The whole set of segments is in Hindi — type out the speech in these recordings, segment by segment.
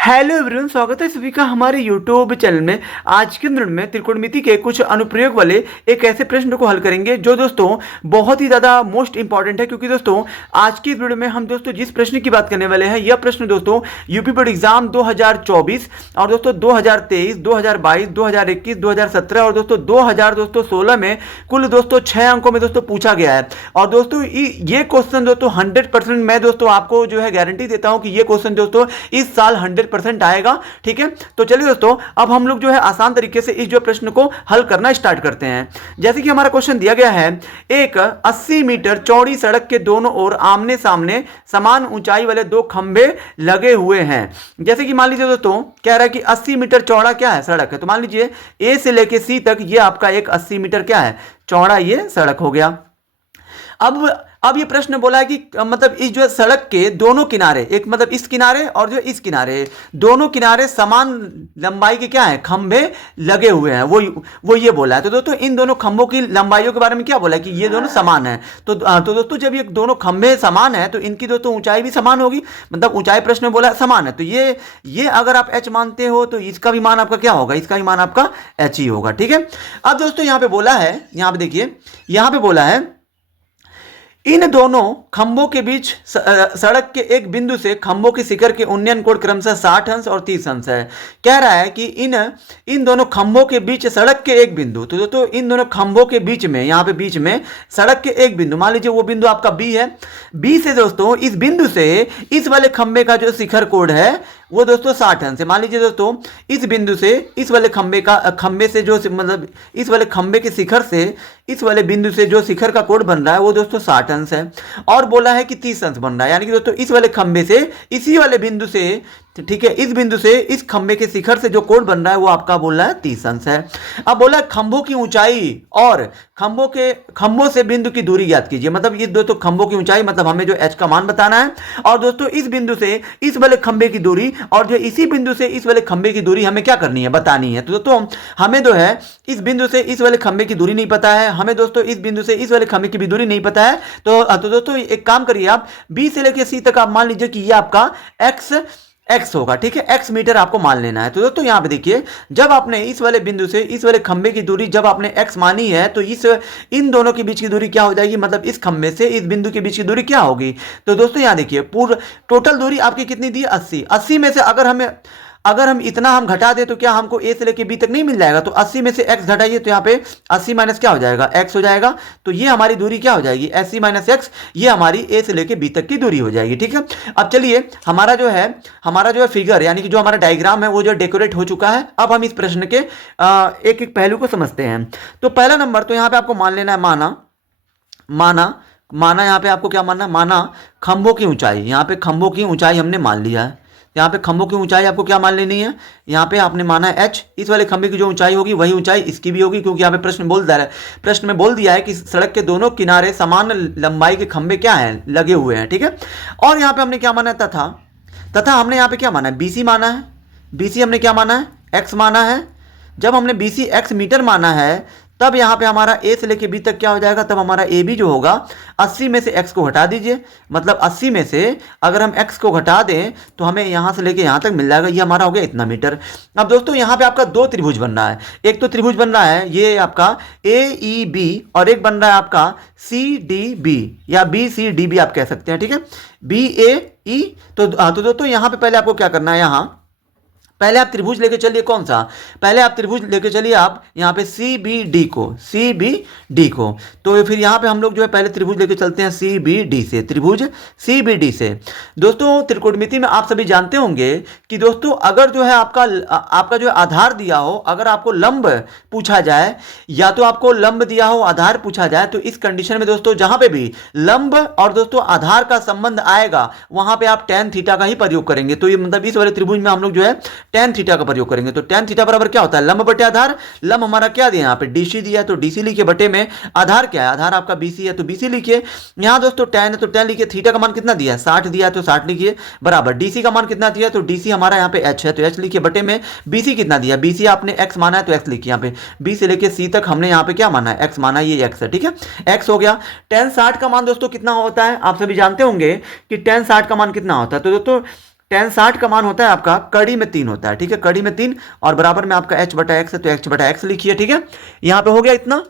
हेलो एवरीवन, स्वागत है सभी का हमारे यूट्यूब चैनल में। आज के दिन में त्रिकोणमिति के कुछ अनुप्रयोग वाले एक ऐसे प्रश्न को हल करेंगे जो दोस्तों बहुत ही ज़्यादा मोस्ट इंपॉर्टेंट है, क्योंकि दोस्तों आज की वीडियो में हम दोस्तों जिस प्रश्न की बात करने वाले हैं यह प्रश्न दोस्तों यूपी बोर्ड एग्जाम 2024 और दोस्तों 2023, 2022, 2021, 2017 और दोस्तों 2016 में कुल दोस्तों 6 अंकों में दोस्तों पूछा गया है। और दोस्तों ये क्वेश्चन दोस्तों 100% मैं दोस्तों आपको जो है गारंटी देता हूं कि ये क्वेश्चन दोस्तों इस साल 100% आएगा। ठीक है, तो चलिए दोस्तों अब हम लोग जो है आसान तरीके से इस जो प्रश्न को हल करना स्टार्ट करते हैं। जैसे कि हमारा क्वेश्चन दिया गया है, एक 80 मीटर चौड़ी सड़क के दोनों ओर आमने सामने समान ऊंचाई वाले दो खंभे लगे हुए हैं। जैसे कि मान लीजिए दोस्तों कह रहा है कि 80 मीटर चौड़ा क्या है सड़क है, तो मान लीजिए ए से लेके सी तक ये आपका एक 80 मीटर क्या है चौड़ा ये सड़क हो गया। अब ये प्रश्न बोला है कि मतलब इस जो सड़क के दोनों किनारे, एक मतलब इस किनारे और जो इस किनारे, दोनों किनारे समान लंबाई के क्या है खंभे लगे हुए हैं, वो ये बोला है। तो दोस्तों इन दोनों खंभों की लंबाइयों के बारे में क्या बोला है कि ये दोनों समान है। तो दोस्तों जब ये दोनों खंभे समान है तो इनकी दोस्तों ऊंचाई भी समान होगी, मतलब ऊंचाई प्रश्न में बोला है समान है। तो ये अगर आप एच मानते हो तो इसका भी मान आपका क्या होगा, इसका भी मान आपका एच ही होगा। ठीक है, अब दोस्तों यहां पे बोला है, यहां पे देखिए यहां पे बोला है इन दोनों खंभों के बीच सड़क के एक बिंदु से खंभों के शिखर के उन्नयन कोण क्रमशः 60 अंश और 30 अंश है। कह रहा है कि इन दोनों खंभों के बीच सड़क के एक बिंदु, तो दोस्तों इन दोनों खंभों के बीच में, यहाँ पे बीच में सड़क के एक बिंदु, मान लीजिए वो बिंदु आपका बी है। बी से दोस्तों इस बिंदु से इस वाले खंभे का जो शिखर कोण है वो दोस्तों 60 अंश है। मान लीजिए दोस्तों इस बिंदु से इस वाले खंभे से जो मतलब इस वाले खंभे के शिखर से इस वाले बिंदु से जो शिखर का कोण बन रहा है वो दोस्तों 60 अंश है। और बोला है कि 30 अंश बन रहा है, यानी कि दोस्तों इस वाले खंभे से इसी वाले बिंदु से, ठीक है, इस बिंदु से इस खंभे के शिखर से जो कोण बन रहा है वो आपका बोल रहा है 30 अंश है। अब बोला है खंभों की ऊंचाई और खंभों से बिंदु की दूरी ज्ञात कीजिए। मतलब ये दोस्तों खंभों की ऊंचाई, मतलब हमें जो एच का मान बताना है, और दोस्तों इस बिंदु से इस वाले खंभे की दूरी और जो इसी बिंदु से इस वाले खंभे की दूरी हमें क्या करनी है, बतानी है। तो दोस्तों हमें जो है इस बिंदु से इस वाले खंभे की दूरी नहीं पता है, हमें दोस्तों इस बिंदु से इस वाले खंभे की भी दूरी नहीं पता है। तो दोस्तों एक काम करिए, आप बी से लेकर सी तक आप मान लीजिए कि ये आपका एक्स होगा। ठीक है, एक्स मीटर आपको मान लेना है। तो दोस्तों यहां पे देखिए, जब आपने इस वाले बिंदु से इस वाले खंभे की दूरी जब आपने एक्स मानी है तो इन दोनों के बीच की दूरी क्या हो जाएगी, मतलब इस खंभे से इस बिंदु के बीच की दूरी क्या होगी। तो दोस्तों यहां देखिए पूर्ण टोटल दूरी आपकी कितनी दी, 80 में से अगर हम इतना हम घटा दें तो क्या हमको ए से लेके बी तक नहीं मिल जाएगा। तो 80 में से x घटाइए तो यहाँ पे 80 माइनस क्या हो जाएगा, x हो जाएगा। तो ये हमारी दूरी क्या हो जाएगी, 80 माइनस एक्स, ये हमारी ए से लेके बी तक की दूरी हो जाएगी। ठीक है, अब चलिए हमारा जो है फिगर, यानी कि जो हमारा डायग्राम है वो जो डेकोरेट हो चुका है। अब हम इस प्रश्न के एक एक पहलू को समझते हैं। तो पहला नंबर तो यहाँ पे आपको मान लेना है माना यहाँ पे आपको क्या मानना, माना खंभों की ऊंचाई, यहाँ पे खंभों की ऊंचाई हमने मान लिया है। यहाँ पे खंभों की ऊंचाई आपको क्या मान लेनी है, यहाँ पे आपने माना है एच, इस वाले खंभे की जो ऊंचाई होगी वही ऊंचाई इसकी भी होगी, क्योंकि यहाँ पे प्रश्न में बोल दिया है कि सड़क के दोनों किनारे समान लंबाई के खंभे क्या हैं, लगे हुए हैं। ठीक है, और यहाँ पे हमने क्या माना है, तथा हमने यहाँ पे क्या माना है, बीसी माना है। बीसी हमने क्या माना है, एक्स माना है। जब हमने बीसी एक्स मीटर माना है तब यहाँ पे हमारा ए से लेके बी तक क्या हो जाएगा, तब हमारा ए बी जो होगा 80 में से x को घटा दीजिए, मतलब 80 में से अगर हम x को घटा दें तो हमें यहाँ से लेके यहाँ तक मिल जाएगा, ये हमारा हो गया इतना मीटर। अब दोस्तों यहाँ पे आपका दो त्रिभुज बन रहा है, एक तो त्रिभुज बन रहा है ये आपका AEB और एक बन रहा है आपका CDB या BCDB आप कह सकते हैं। ठीक है, BAE। तो दोस्तों यहाँ पे पहले आपको क्या करना है, यहाँ पहले आप त्रिभुज लेके चलिए, कौन सा, पहले आप त्रिभुज लेके चलिए आप यहाँ पे CBD को। तो फिर यहाँ पे हम लोग जो है पहले त्रिभुज लेके चलते हैं CBD से, त्रिभुज CBD से। दोस्तों त्रिकोणमिति में आप सभी जानते होंगे कि दोस्तों अगर जो है आपका जो आधार दिया हो, अगर आपको लंब पूछा जाए या तो आपको लंब दिया हो आधार पूछा जाए, तो इस कंडीशन में दोस्तों जहां पे भी लंब और दोस्तों आधार का संबंध आएगा वहां पे आप tan थीटा का ही प्रयोग करेंगे। तो ये मतलब इस वाले त्रिभुज में हम लोग जो है tan थीटा का प्रयोग करेंगे। तो tan थीटा बराबर क्या होता है, लंब बटे आधार। लंब हमारा क्या दिया, यहाँ पे DC दिया है तो DC लिखिए, बटे में आधार क्या है, आधार आपका BC है तो BC लिखिए। यहाँ दोस्तों tan है तो tan लिखिए, थीटा का मान कितना दिया है 60 दिया है तो 60 लिखिए, बराबर DC का मान कितना दिया है तो DC हमारा यहाँ पे H है तो H लिखिए, बटे में BC कितना दिया, BC आपने X माना है तो X लिखिए। यहाँ पे B से लेके C तक हमने यहाँ पे क्या माना है, X माना, ये X है। ठीक है, X हो गया। tan 60 का मान दोस्तों कितना होता है, आप सभी जानते होंगे कि tan 60 का मान कितना होता है। तो दोस्तों tan 60 का मान होता है आपका कड़ी में 3 होता है, ठीक है, कड़ी में 3, और बराबर में आपका h बटा x है, तो h बटा x लिखिए, ठीक है। यहां पे हो गया इतना।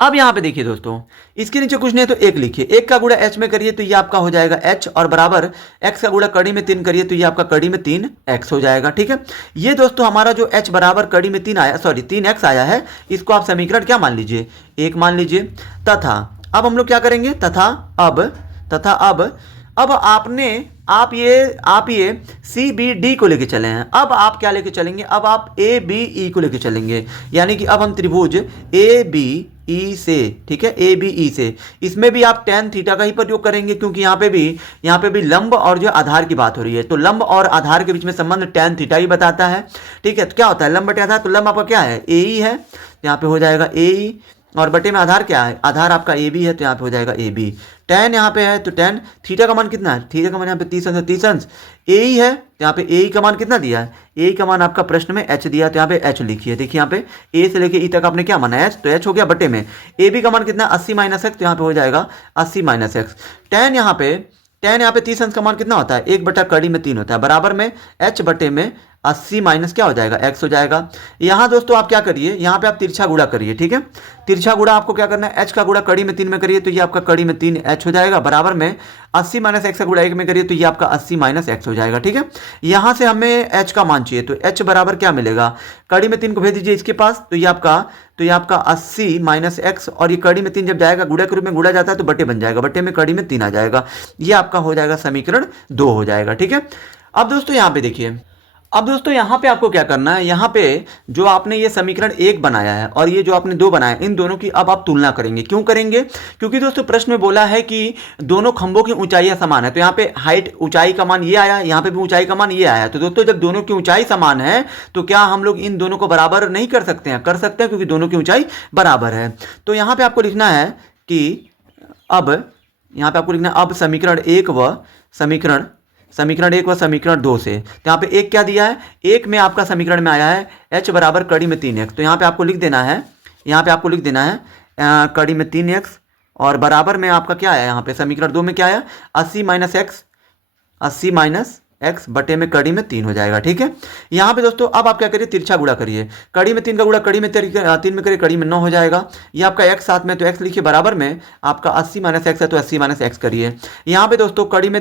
अब यहां पे देखिए दोस्तों, इसके नीचे कुछ नहीं है तो 1 लिखिए, 1 का गुणा h में करिए तो ये आपका हो जाएगा h, और बराबर x का गुणा कड़ी में 3 करिए तो ये आपका कड़ी में 3x हो जाएगा, ठीक है। ये दोस्तों हमारा जो h बराबर कड़ी में 3 आया, सॉरी 3x आया है, इसको आप समीकरण क्या मान लीजिए, 1 मान लीजिए। तथा अब हम लोग क्या करेंगे, तथा अब आप ये सी बी डी को लेके चले हैं, अब आप क्या लेके चलेंगे, अब आप ए बी ई को लेके चलेंगे, यानी कि अब हम त्रिभुज ए बी ई से, ठीक है, ए बी ई से, इसमें भी आप tan थीटा का ही प्रयोग करेंगे, क्योंकि यहाँ पे भी लंब और जो आधार की बात हो रही है, तो लंब और आधार के बीच में संबंध tan थीटा ही बताता है, ठीक है। तो क्या होता है, लंब बटे आधार, तो लंब आपका क्या है, ए ई है, तो यहाँ पे हो जाएगा ए ई, और बटे में आधार क्या है, आधार आपका ए बी है, तो यहाँ पे हो जाएगा ए बी। tan यहाँ पे है तो tan थीटा का मान कितना है, थीटा का मान यहाँ पे 30 अंश, 30 अंश ए ही है, तो यहाँ पे ए का मान कितना दिया है, ए का मान आपका प्रश्न में h दिया, तो यहाँ पे h लिखिए। देखिए यहाँ पे a से लेके e तक आपने क्या माना है h, तो h हो गया बटे में ए बी का मान कितना 80 माइनस एक्स, तो यहाँ पे हो जाएगा 80 माइनस एक्स। tan यहाँ पे 30 अंश का मान कितना होता है, 1 बटा कड़ी में 3 होता है, बराबर में h बटे में 80 माइनस क्या हो जाएगा, x हो जाएगा। यहाँ दोस्तों आप क्या करिए, यहाँ पे आप तिरछा गुणा करिए, ठीक है, तिरछा गुणा आपको क्या करना है, h का गुणा कड़ी में 3 में करिए तो ये आपका कड़ी में 3h हो जाएगा, बराबर में 80 माइनस एक्स का गुणा 1 में करिए तो ये आपका 80 माइनस एक्स हो जाएगा, ठीक है। यहाँ से हमें h का मान चाहिए, तो h बराबर क्या मिलेगा, कड़ी में 3 को भेज दीजिए इसके पास, तो ये आपका 80 माइनस एक्स, और ये कड़ी में 3 जब जाएगा गुणा के रूप में गुणा जाता है तो बटे बन जाएगा, बटे में कड़ी में 3 आ जाएगा, ये आपका हो जाएगा समीकरण 2 हो जाएगा, ठीक है। अब दोस्तों यहाँ पे देखिए, अब दोस्तों यहाँ पे आपको क्या करना है, यहाँ पे जो आपने ये समीकरण 1 बनाया है और ये जो आपने 2 बनाया, इन दोनों की अब आप तुलना करेंगे। क्यों करेंगे, क्योंकि दोस्तों प्रश्न में बोला है कि दोनों खंभों की ऊंचाइयां समान है, तो यहाँ पे हाइट ऊंचाई का मान ये आया, यहाँ पे भी ऊंचाई का मान ये आया, तो दोस्तों जब दोनों की ऊंचाई समान है तो क्या हम लोग इन दोनों को बराबर नहीं कर सकते हैं, कर सकते हैं, क्योंकि दोनों की ऊंचाई बराबर है। तो यहाँ पे आपको लिखना है कि अब यहाँ पे आपको लिखना है अब समीकरण 1 व समीकरण 2 से, तो यहाँ पे एक क्या दिया है, एक में आपका समीकरण में आया है h बराबर कड़ी में 3x, तो यहाँ पे आपको लिख देना है, कड़ी में 3x, और बराबर में आपका क्या आया, यहाँ पे समीकरण 2 में क्या आया, 80 माइनस एक्स बटे में कड़ी में 3 हो जाएगा, ठीक है। यहाँ पे दोस्तों अब आप क्या करिए, तिरछा गुणा करिए, कड़ी में 3 का गुणा कड़ी में 3 में करिए, कड़ी में 9 हो जाएगा, ये आपका x साथ में, तो x लिखिए, बराबर में आपका 80 माइनस एक्स है तो 80 माइनस एक्स करिए। यहाँ पे दोस्तों कड़ी में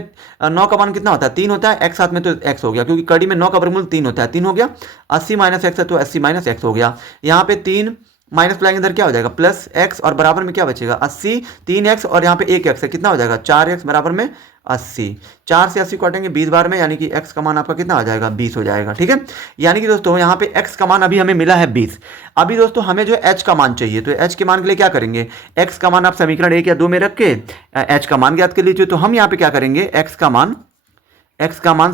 9 का मान कितना होता है, 3 होता है, x साथ में तो x हो गया, क्योंकि कड़ी में 9 का वर्गमूल 3 होता है, 3 हो गया, 80 माइनस एक्स है तो 80 माइनस एक्स हो गया। यहाँ पे 3 माइनस लाएंगे इधर क्या हो जाएगा, प्लस x, और बराबर में क्या बचेगा 80, 3x, और यहाँ पे 1x है, कितना हो जाएगा 4x, बराबर में 80, 4 से 80 काटेंगे 20 बार में, यानी कि x का मान आपका कितना आ जाएगा 20 हो जाएगा, ठीक है। यानी कि दोस्तों यहाँ पे x का मान अभी हमें मिला है 20। अभी दोस्तों हमें जो h का मान चाहिए, तो h के मान के लिए क्या करेंगे, x का मान आप समीकरण 1 या 2 में रख के h का मान ज्ञात कर लीजिए। तो हम यहाँ पे क्या करेंगे, x का मान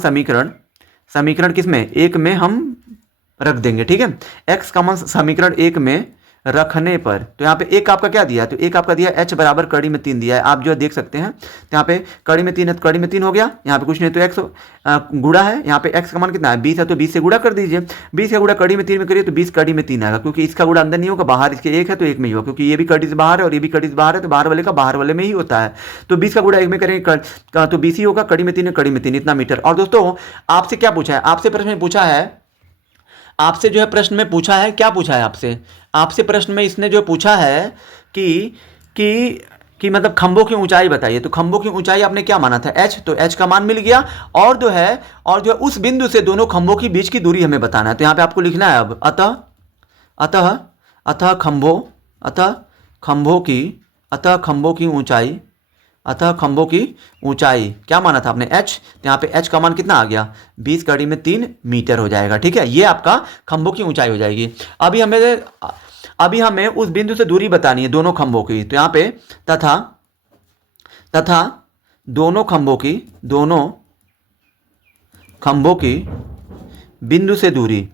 समीकरण किस में, 1 में हम रख देंगे, ठीक है। x का मान समीकरण 1 में रखने पर, तो यहाँ पे एक आपका क्या दिया, तो एक आपका दिया h बराबर कड़ी में 3 दिया है, आप जो देख सकते हैं, तो यहाँ पे कड़ी में 3 है तो कड़ी में 3 हो गया, यहाँ पे कुछ नहीं तो x गुणा है, यहाँ पे x का मान कितना है 20 है, तो 20 से गुणा कर दीजिए, 20 का गुणा कड़ी में 3 में करिए तो 20 कड़ी में 3 आएगा, क्योंकि इसका गुणा अंदर नहीं होगा, बाहर इसके 1 है तो 1 में ही होगा, क्योंकि ये भी कड़ी से बाहर है और ये भी कड़ी से बाहर है, तो बाहर वाले का बाहर वाले में ही होता है, तो 20 का गुणा 1 में करेंगे तो 20 ही होगा, कड़ी में 3 है, कड़ी में 3 इतना मीटर। और दोस्तों आपसे क्या पूछा है, आपसे प्रश्न में पूछा है, आपसे जो है प्रश्न में पूछा है, क्या पूछा है आपसे प्रश्न में इसने जो पूछा है कि मतलब खंभों की ऊंचाई बताइए, तो खंभों की ऊंचाई आपने क्या माना था h, तो h का मान मिल गया, और जो है उस बिंदु से दोनों खंभों की बीच की दूरी हमें बताना है, तो यहाँ पे आपको लिखना है अब अतः खंभों की ऊंचाई क्या माना था आपने h, तो यहाँ पे h का मान कितना आ गया 20 कड़ी में 3 मीटर हो जाएगा, ठीक है। ये आपका खंभों की ऊंचाई हो जाएगी। अभी हमें उस बिंदु से दूरी बतानी है दोनों खंभों की, तो यहाँ पे तथा दोनों खंभों की बिंदु से दूरी,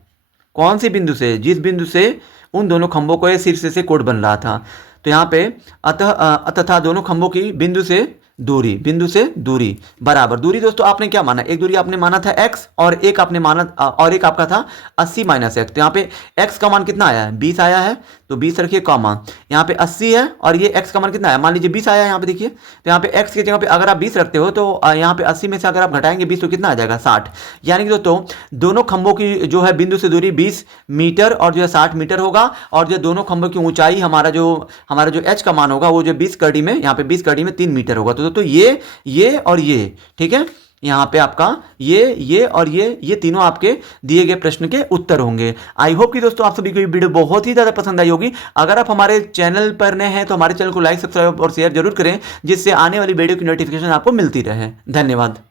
कौन सी बिंदु से, जिस बिंदु से उन दोनों खंभों को शीर्ष से कोण बन रहा था, तो यहाँ पे तथा दोनों खंभों की बिंदु से दूरी, बिंदु से दूरी बराबर दूरी दोस्तों आपने क्या माना, एक दूरी आपने माना था x और एक आपने माना और एक आपका था 80 माइनस एक्स। तो यहाँ पे x का मान कितना आया है 20 आया है, तो 20 रखिए कॉमा, यहाँ पे 80 है और ये x का मान कितना है मान लीजिए 20 आया है यहाँ पे देखिए। तो यहाँ पे x की जगह पे अगर आप 20 रखते हो तो यहाँ पे 80 में से अगर आप घटाएंगे 20 तो कितना आ जाएगा 60। यानी कि दोस्तों दोनों खंभों की जो है बिंदु से दूरी 20 मीटर और जो है 60 मीटर होगा, और जो दोनों खंभों की ऊंचाई हमारा जो h का मान होगा वो जो 20 कड़ी में यहाँ पे 20 कड़ी में 3 मीटर होगा। तो दोस्तों ये और ये ठीक है, यहाँ पे आपका ये और ये तीनों आपके दिए गए प्रश्न के उत्तर होंगे। आई होप कि दोस्तों आप सभी को ये वीडियो बहुत ही ज़्यादा पसंद आई होगी। अगर आप हमारे चैनल पर नए हैं तो हमारे चैनल को लाइक सब्सक्राइब और शेयर जरूर करें, जिससे आने वाली वीडियो की नोटिफिकेशन आपको मिलती रहे। धन्यवाद।